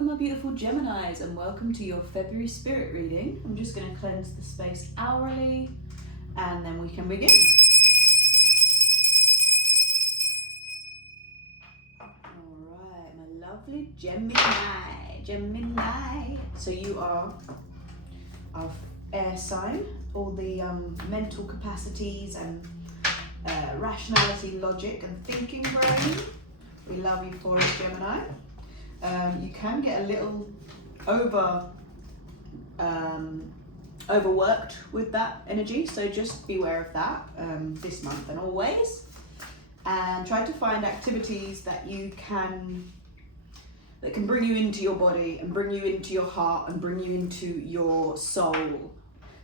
Hello my beautiful Geminis and welcome to your February spirit reading. I'm just going to cleanse the space hourly and then we can begin. Alright, my lovely Gemini. So you are our air sign, all the mental capacities and rationality, logic and thinking brain. We love you for it, Gemini. You can get a little overworked with that energy, so just beware of that this month and always. And try to find activities that can bring you into your body and bring you into your heart and bring you into your soul.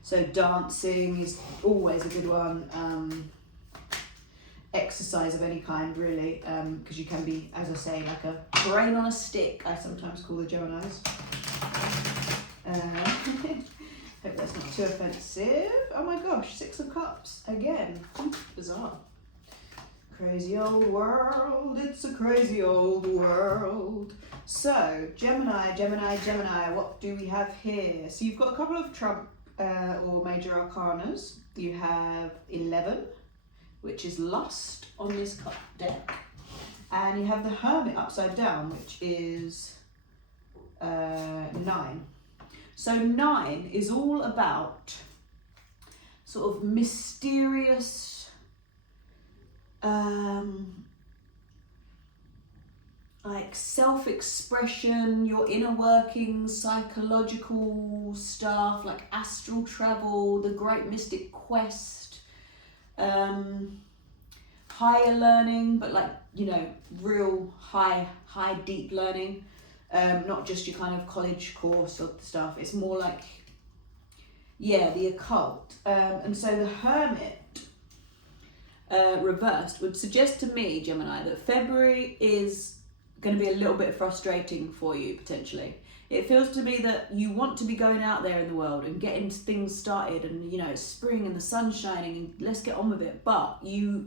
So dancing is always a good one. Exercise of any kind, really, because you can be, as I say, like a brain on a stick, I sometimes call the Geminis. Hope that's not too offensive. Oh my gosh, 6 of Cups again. Bizarre. Crazy old world, it's a crazy old world. So, Gemini, what do we have here? So you've got a couple of trump or major arcanas. You have 11, which is lust on this cup deck. And you have the Hermit upside down, which is 9. So 9 is all about sort of mysterious, like self-expression, your inner workings, psychological stuff, like astral travel, the great mystic quest, higher learning, but like, you know, real high deep learning, not just your kind of college course or stuff. It's more like, yeah, the occult. And so the Hermit reversed would suggest to me, Gemini, that February is going to be a little bit frustrating for you potentially. It feels to me that you want to be going out there in the world and getting things started, and you know, it's spring and the sun's shining and let's get on with it. But you're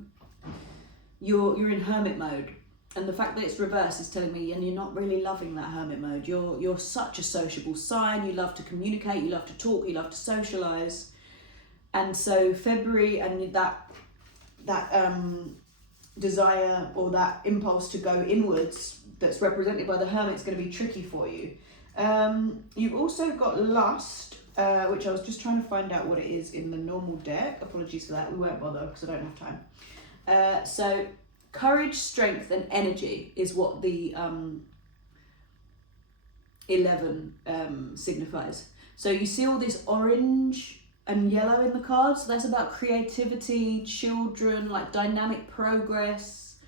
in hermit mode, and the fact that it's reversed is telling me, and you're not really loving that hermit mode. You're such a sociable sign. You love to communicate, you love to talk, you love to socialize, and so February and that desire or that impulse to go inwards that's represented by the Hermit is going to be tricky for you. You've also got lust, which I was just trying to find out what it is in the normal deck. Apologies for that, we won't bother because I don't have time. So courage, strength and energy is what the 11 signifies. So you see all this orange and yellow in the cards, so that's about creativity, children, like dynamic progress,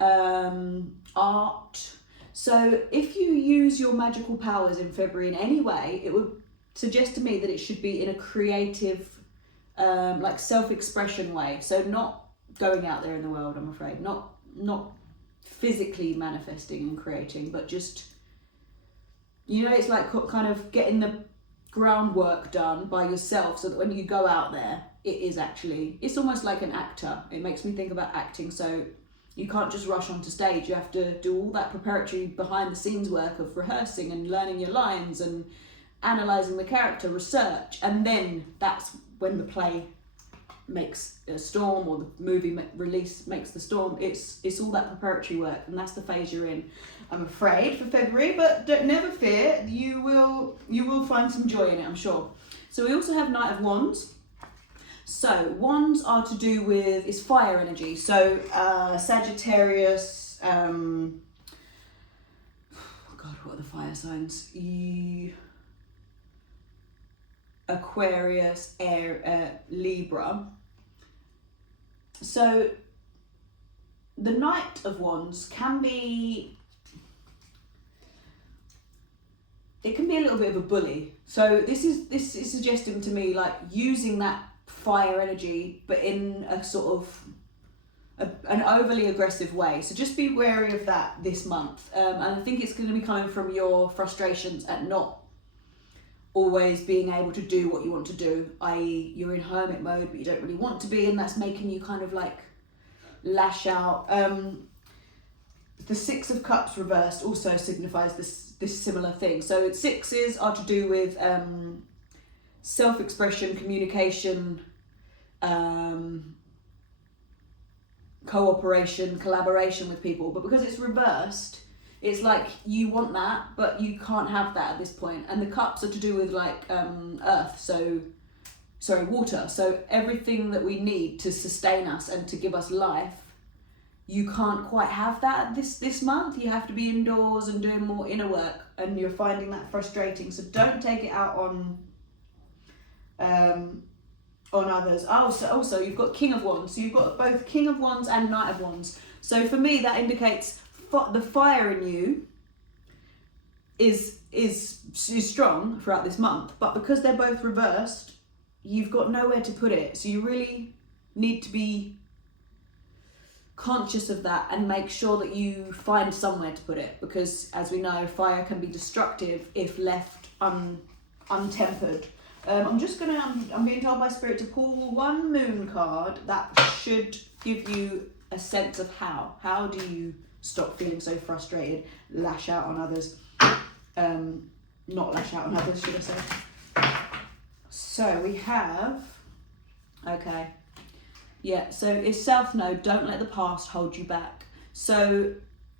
art. So if you use your magical powers in February in any way, it would suggest to me that it should be in a creative, like self-expression way. So not going out there in the world, I'm afraid, not physically manifesting and creating, but just, you know, it's like kind of getting the groundwork done by yourself so that when you go out there, it's almost like an actor. It makes me think about acting. So you can't just rush onto stage. You have to do all that preparatory behind the scenes work of rehearsing and learning your lines and analysing the character, research, and then that's when the play makes a storm, or the movie release makes the storm. It's all that preparatory work, and that's the phase you're in, I'm afraid, for February. But never fear, you will find some joy in it, I'm sure. So we also have Knight of Wands. So wands are to do with, it's fire energy. So Sagittarius, God, what are the fire signs? Aquarius, Air, Libra. So the Knight of Wands can be a little bit of a bully. So this is suggesting to me like using that fire energy, but in a sort of an overly aggressive way. So just be wary of that this month. And I think it's going to be coming from your frustrations at not always being able to do what you want to do, i.e. you're in hermit mode, but you don't really want to be, and that's making you kind of like lash out. the Six of Cups reversed also signifies this similar thing. So sixes are to do with self-expression, communication, cooperation, collaboration with people. But because it's reversed, it's like you want that, but you can't have that at this point. And the cups are to do with like earth, water. So everything that we need to sustain us and to give us life, you can't quite have that this month. You have to be indoors and doing more inner work, and you're finding that frustrating. So don't take it out on others. Also you've got King of Wands. So you've got both King of Wands and Knight of Wands. So for me, that indicates the fire in you is strong throughout this month, but because they're both reversed, you've got nowhere to put it. So you really need to be conscious of that and make sure that you find somewhere to put it, because as we know, fire can be destructive if left untempered. I'm being told by Spirit to pull one moon card that should give you a sense of how do you stop feeling so frustrated, lash out on others, not lash out on others, should I say. So we have, okay, yeah, so it's South Node, don't let the past hold you back. So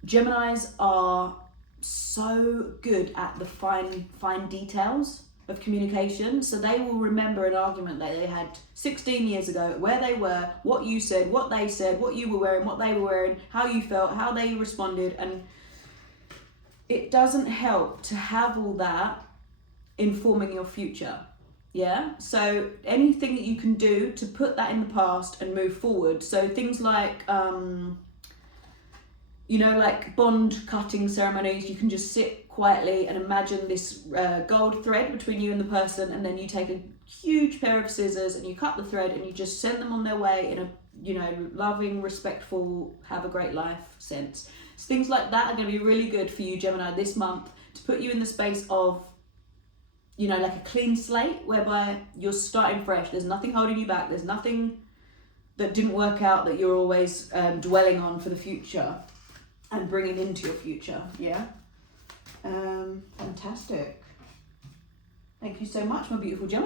Geminis are so good at the fine details of communication. So they will remember an argument that they had 16 years ago, where they were, what you said, what they said, what you were wearing, what they were wearing, how you felt, how they responded. And it doesn't help to have all that informing your future. Yeah, so anything that you can do to put that in the past and move forward. So things like, like bond cutting ceremonies, you can just sit quietly and imagine this gold thread between you and the person, and then you take a huge pair of scissors and you cut the thread and you just send them on their way in a, loving, respectful, have a great life sense. So things like that are going to be really good for you, Gemini, this month, to put you in the space of, like a clean slate, whereby you're starting fresh. There's nothing holding you back. There's nothing that didn't work out that you're always dwelling on for the future and bringing into your future. Yeah. Fantastic. Thank you so much, my beautiful Gemini.